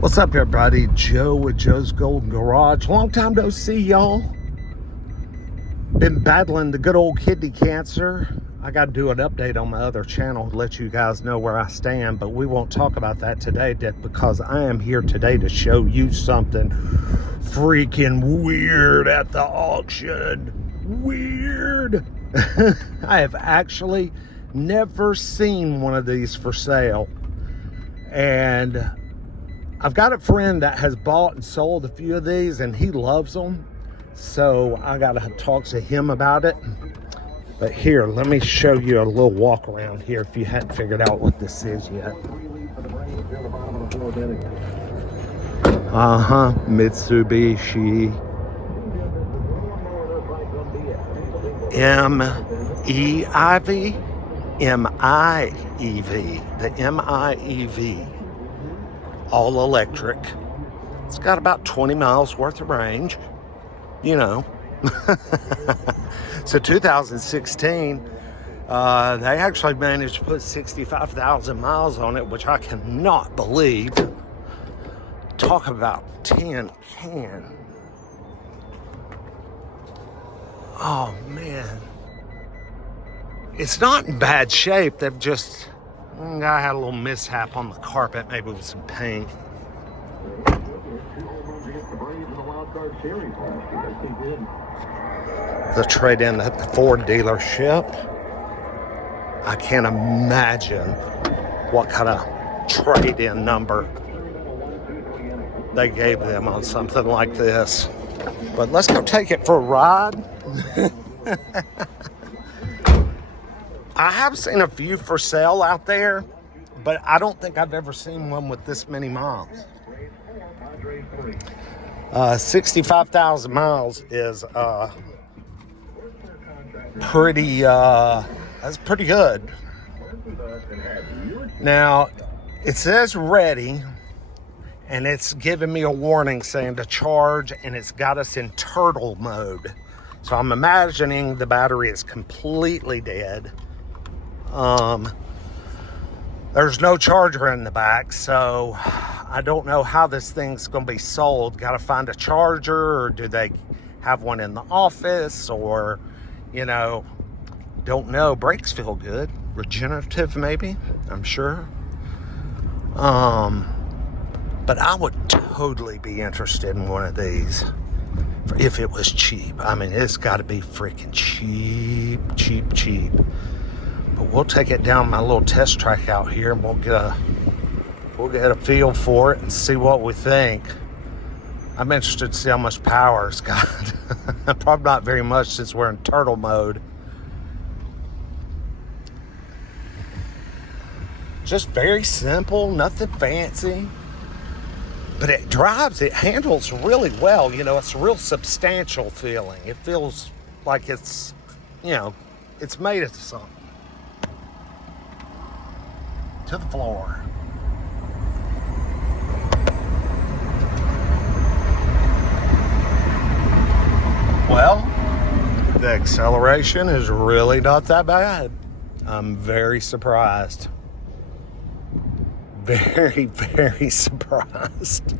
What's up, everybody? Joe with Joe's Golden Garage. Long time no see, y'all. Been battling the good old kidney cancer. I got to do an update on my other channel to let you guys know where I stand, but we won't talk about that today because I am here today to show you something freaking weird at the auction. Weird. I have actually never seen one of these for sale. And I've got a friend that has bought and sold a few of these and he loves them. So I got to talk to him about it. But here, let me show you a little walk around here if you hadn't figured out what this is yet. Mitsubishi I-miev. M-I-E-V. The M-I-E-V. All electric. It's got about 20 miles worth of range, you know. So 2016, they actually managed to put 65,000 miles on it, which I cannot believe. Talk about tin can. Oh man, it's not in bad shape. They've just, I had a little mishap on the carpet, maybe with some paint. The trade-in at the Ford dealership. I can't imagine what kind of trade-in number they gave them on something like this. But let's go take it for a ride. I have seen a few for sale out there, but I don't think I've ever seen one with this many miles. 65,000 miles is pretty, that's pretty good. Now, it says ready, and it's giving me a warning saying to charge, and it's got us in turtle mode. So I'm imagining the battery is completely dead. There's no charger in the back, so I don't know how this thing's going to be sold. Got to find a charger, or do they have one in the office, or, you know, don't know. Brakes feel good. Regenerative, maybe, I'm sure. But I would totally be interested in one of these if it was cheap. I mean, it's got to be freaking cheap. But we'll take it down my little test track out here, and we'll get a feel for it and see what we think. I'm interested to see how much power it's got. Probably not very much since we're in turtle mode. Just very simple, nothing fancy. But it drives, it handles really well. You know, it's a real substantial feeling. It feels like it's, you know, it's made of something. To the floor. Well, the acceleration is really not that bad. I'm very surprised. Very surprised.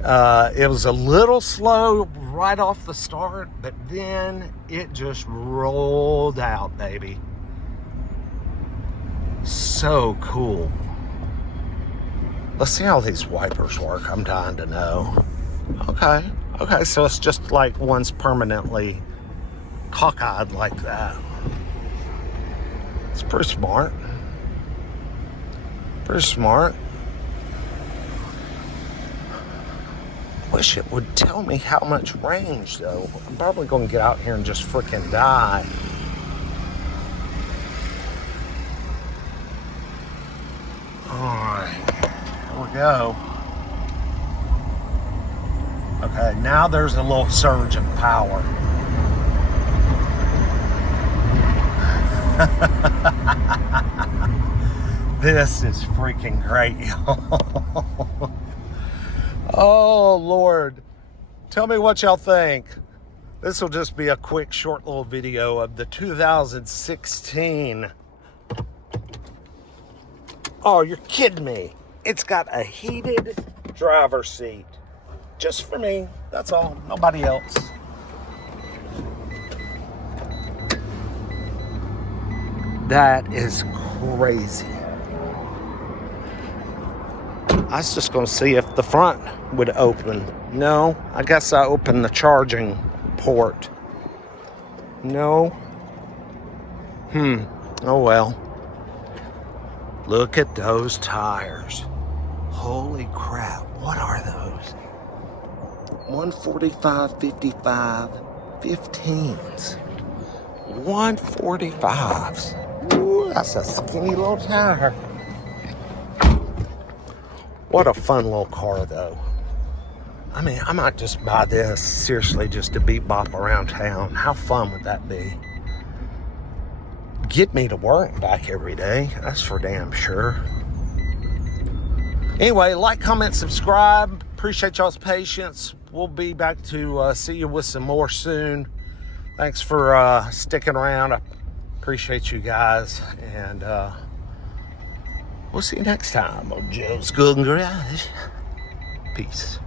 It was a little slow right off the start, but then it just rolled out, baby. So cool. Let's see how these wipers work. I'm dying to know. Okay, so it's just like one's permanently cockeyed like that. It's pretty smart. Wish it would tell me how much range, though. I'm probably going to get out here and just freaking die. Alright, here we go. Okay, now there's a little surge of power. This is freaking great, y'all. Oh, Lord. Tell me what y'all think. This will just be a quick, short little video of the 2016. Oh, you're kidding me. It's got a heated driver's seat. Just for me, that's all, nobody else. That is crazy. I was just gonna see if the front would open. No, I guess I opened the charging port. No. Oh well. Look at those tires. Holy crap, what are those? 145, 55, 15s. 145s. Ooh, that's a skinny little tire. What a fun little car, though. I mean, I might just buy this, seriously, just to beat bop around town. How fun would that be? Get me to work back every day. That's for damn sure. Anyway, like, comment, subscribe. Appreciate y'all's patience. We'll be back to see you with some more soon. Thanks for sticking around. I appreciate you guys. And we'll see you next time on Joe's Golden Garage. Peace.